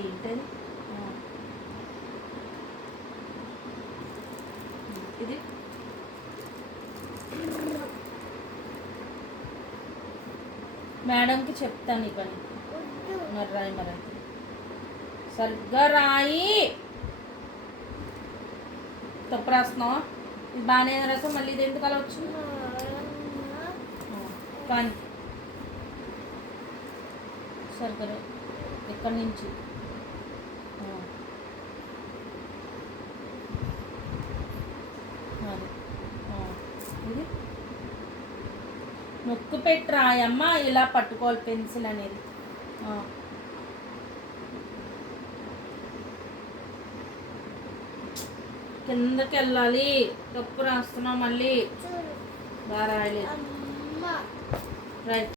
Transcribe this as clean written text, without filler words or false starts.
ఏంటది ఇది మేడంకి చెప్తాను ఈ పని. మరి రాయి మరి సరిగ్గా రాయి. తప్పు రాస్తున్నావా? ఇది బాగానే రాసావు, మళ్ళీ ఇది ఎందుకు అలా వచ్చింది? కానీ సరిగ్గా ఎక్కడి నుంచి అది ఇది నొక్కు పెట్టి రాయమ్మ. ఇలా పట్టుకోవాలి పెన్సిల్ అనేది. కిందకి వెళ్ళాలి. తప్పు రాస్తున్నావు మళ్ళీ. బాగా రాయలేదు. రైట్.